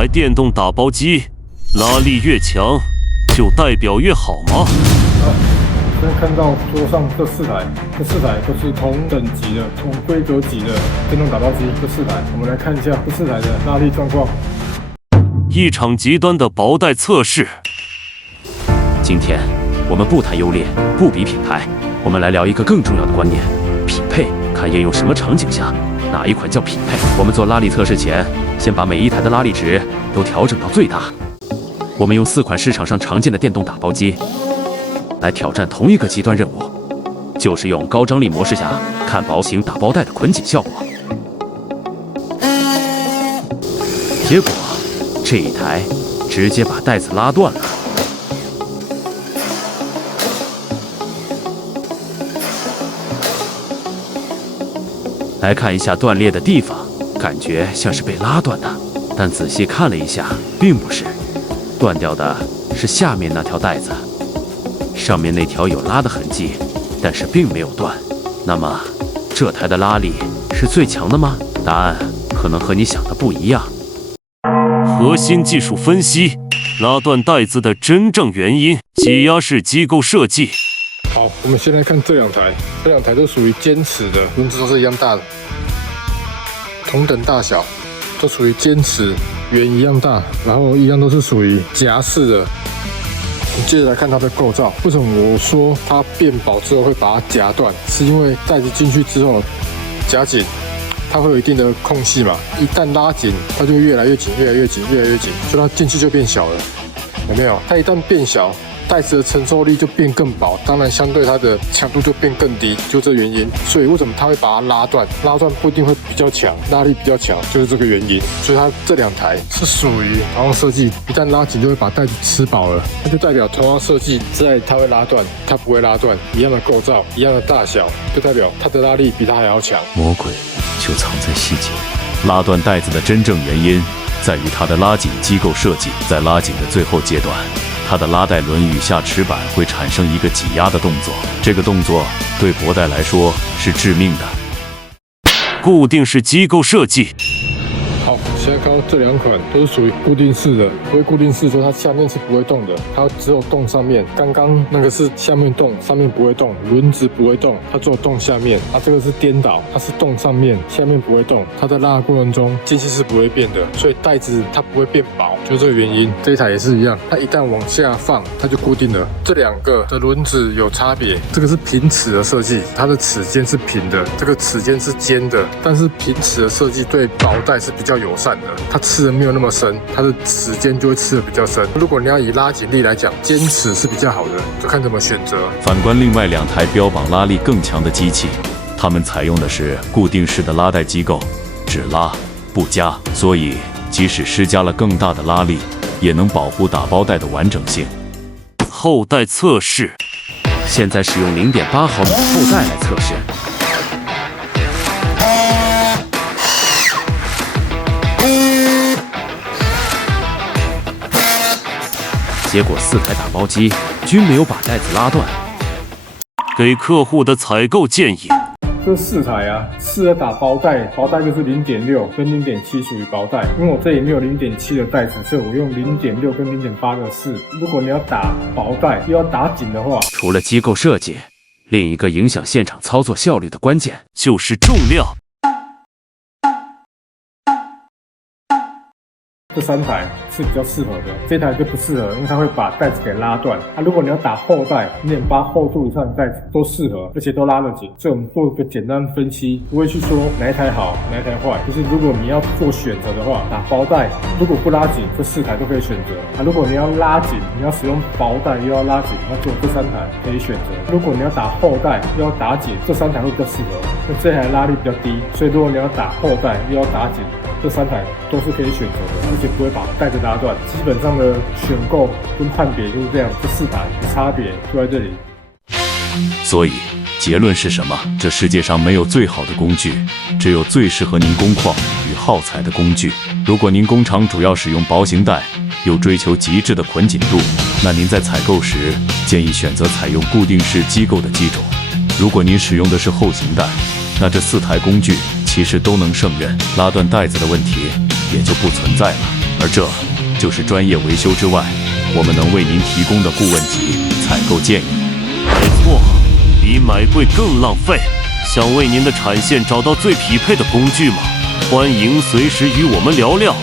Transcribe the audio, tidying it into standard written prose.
台电动打包机，拉力越强，就代表越好吗？现在看到桌上这4台，这4台都是同等级的、同规格级的电动打包机。这4台，我们来看一下这4台的拉力状况。一场极端的薄带测试。今天我们不谈优劣，不比品牌，我们来聊一个更重要的观念：匹配。看应用什么场景下，哪一款叫匹配？我们做拉力测试前，先把每一台的拉力值都调整到最大。我们用4款市场上常见的电动打包机来挑战同一个极端任务，就是用高张力模式下看薄型打包带的捆紧效果。结果这一台直接把带子拉断了。来看一下断裂的地方，感觉像是被拉断的，但仔细看了一下，并不是，断掉的是下面那条带子。上面那条有拉的痕迹，但是并没有断。那么，这台的拉力是最强的吗？答案可能和你想的不一样。核心技术分析，拉断带子的真正原因，挤压式机构设计。好，我们先来看这2台，这2台都属于尖齿的，轮子都是一样大的，同等大小，都属于尖齿，圆一样大，然后一样都是属于夹式的。我们接着来看它的构造，为什么我说它变薄之后会把它夹断？是因为带子进去之后夹紧，它会有一定的空隙嘛，一旦拉紧，它就会越来越紧，越来越紧，越来越紧，所以它进去就变小了，有没有？它一旦变小，带子的承受力就变更薄，当然相对它的强度就变更低，就这原因。所以为什么它会把它拉断？拉断不一定会比较强，拉力比较强，就是这个原因。所以它这2台是属于同样设计，一旦拉紧就会把带子吃饱了，那就代表同样设计在它会拉断，它不会拉断，一样的构造，一样的大小，就代表它的拉力比它还要强。魔鬼就藏在细节。拉断带子的真正原因在于它的拉紧机构设计，在拉紧的最后阶段，它的拉带轮与下齿板会产生一个挤压的动作，这个动作对薄带来说是致命的。固定式机构设计。好，现在看到这2款都是属于固定式的，不会固定式说它下面是不会动的，它只有动上面。刚刚那个是下面动，上面不会动，轮子不会动，它只有动下面。它这个是颠倒，它是动上面，下面不会动。它在拉的过程中间隙是不会变的，所以带子它不会变薄，就这个原因。这一台也是一样，它一旦往下放，它就固定了。这2个的轮子有差别，这个是平齿的设计，它的齿尖是平的，这个齿尖是尖的，但是平齿的设计对薄带是比较友善的，它刺的没有那么深，它的齿尖就会刺的比较深。如果你要以拉紧力来讲，尖齿是比较好的，就看怎么选择。反观另外2台标榜拉力更强的机器，它们采用的是固定式的拉带机构，只拉不夹，所以即使施加了更大的拉力，也能保护打包带的完整性。后带测试。现在使用0.8毫米的后带来测试。结果4台打包机均没有把带子拉断。给客户的采购建议。这4台啊，适合打薄带，薄带就是0.6跟0.7属于薄带。因为我这里没有0.7的带子，所以我用0.6跟0.8的试。如果你要打薄带又要打紧的话，除了机构设计，另一个影响现场操作效率的关键就是重量。这3台是比较适合的，这台就不适合，因为它会把带子给拉断。如果你要打后带，0.8厚度以上的带子都适合，而且都拉得紧。所以我们做一个简单分析，不会去说哪一台好，哪一台坏。就是如果你要做选择的话，打薄带如果不拉紧，这4台都可以选择。如果你要拉紧，你要使用薄带又要拉紧，那就这3台可以选择。如果你要打后带又要打紧，这3台会比较适合。那这台拉力比较低，所以如果你要打后带又要打紧，这3台都是可以选择的，而且不会把带子拉断。基本上的选购跟判别就是这样，这4台差别就在这里。所以结论是什么？这世界上没有最好的工具，只有最适合您工况与耗材的工具。如果您工厂主要使用薄型带，又追求极致的捆紧度，那您在采购时建议选择采用固定式机构的机种。如果您使用的是厚型带，那这4台工具其实都能胜任，拉断带子的问题也就不存在了。而这就是专业维修之外，我们能为您提供的顾问级采购建议。没错，比买贵更浪费。想为您的产线找到最匹配的工具吗？欢迎随时与我们聊聊。